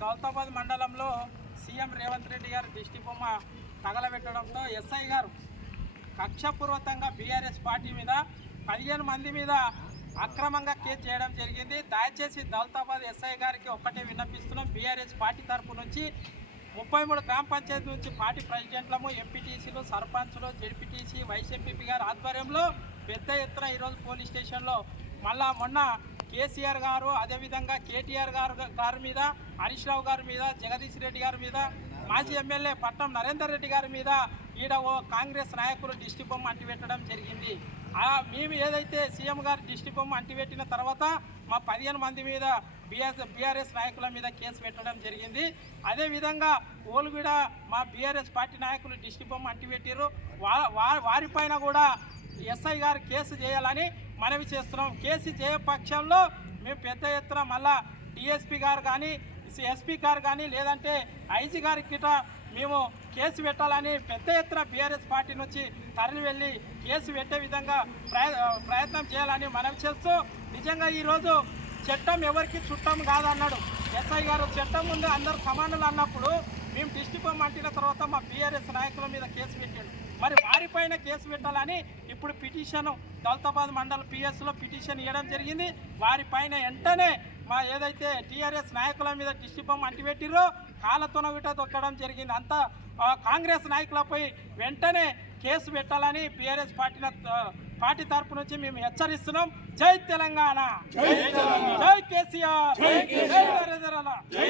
దౌలతాబాద్ మండలంలో సీఎం రేవంత్ రెడ్డి గారు దిష్టి బొమ్మ తగలబెట్టడంతో ఎస్ఐ గారు కక్షపూర్వకంగా బీఆర్ఎస్ పార్టీ మీద పదిహేను మంది మీద అక్రమంగా కేసు చేయడం జరిగింది. దయచేసి దౌలతాబాద్ ఎస్ఐ గారికి ఒక్కటే విన్నపిస్తున్నాం. బీఆర్ఎస్ పార్టీ తరపు నుంచి ముప్పై మూడు గ్రామ పంచాయతీ నుంచి పార్టీ ప్రెసిడెంట్లము ఎంపీటీసీలు సర్పంచ్లు జెడ్పీటీసీ వైస్ ఎంపీపీ గారి ఆధ్వర్యంలో పెద్ద ఎత్తున ఈరోజు పోలీస్ స్టేషన్లో మళ్ళా మొన్న కేసీఆర్ గారు అదేవిధంగా కేటీఆర్ గారు గారి మీద హరీష్ రావు గారి మీద జగదీష్ రెడ్డి గారి మీద మాజీ ఎమ్మెల్యే పట్నం నరేందర్ రెడ్డి గారి మీద ఈడ ఓ కాంగ్రెస్ నాయకులు దిష్టి బొమ్మ అంటిపెట్టడం జరిగింది. మేము ఏదైతే సీఎం గారు దిష్టి బొమ్మ అంటిపెట్టిన తర్వాత మా పదిహేను మంది మీద బీఆర్ఎస్ బీఆర్ఎస్ నాయకుల మీద కేసు పెట్టడం జరిగింది. అదేవిధంగా కూడా మా బీఆర్ఎస్ పార్టీ నాయకులు దిష్టి బొమ్మ అంటిపెట్టారు వా వా- వారిపైన కూడా ఎస్ఐ గారు కేసు చేయాలని మనవి చేస్తున్నాం. కేసు చేయ పక్షంలో మేము పెద్ద ఎత్తున మళ్ళా డిఎస్పీ గారు కానీ ఎస్పీ గారు కానీ లేదంటే ఐజీ గారి కిట మేము కేసు పెట్టాలని పెద్ద ఎత్తున బీఆర్ఎస్ పార్టీ నుంచి తరలి వెళ్ళి కేసు పెట్టే విధంగా ప్రయత్నం చేయాలని మనవి చేస్తూ నిజంగా ఈరోజు చట్టం ఎవరికి చుట్టం కాదన్నాడు. ఎస్ఐ గారు చట్టం ముందు అందరు సమానులు అన్నప్పుడు మేము డిస్టిక్ మంటిన తర్వాత మా బీఆర్ఎస్ నాయకుల మీద కేసు పెట్టాడు. మరి వారిపైన కేసు పెట్టాలని ఇప్పుడు పిటిషన్ దౌలతాబాద్ మండల పిఎస్లో పిటిషన్ ఇవ్వడం జరిగింది. వారిపైన వెంటనే మా ఏదైతే టీఆర్ఎస్ నాయకుల మీద డిస్టిక్ బొమ్మ అంటిపెట్టిరో కాళ్ళతోన విట తొక్కడం జరిగింది. అంతా కాంగ్రెస్ నాయకులపై వెంటనే కేసు పెట్టాలని బీఆర్ఎస్ పార్టీ పార్టీ తరపు నుంచి మేము హెచ్చరిస్తున్నాం. జై తెలంగాణ. జై కేసీఆర్. జై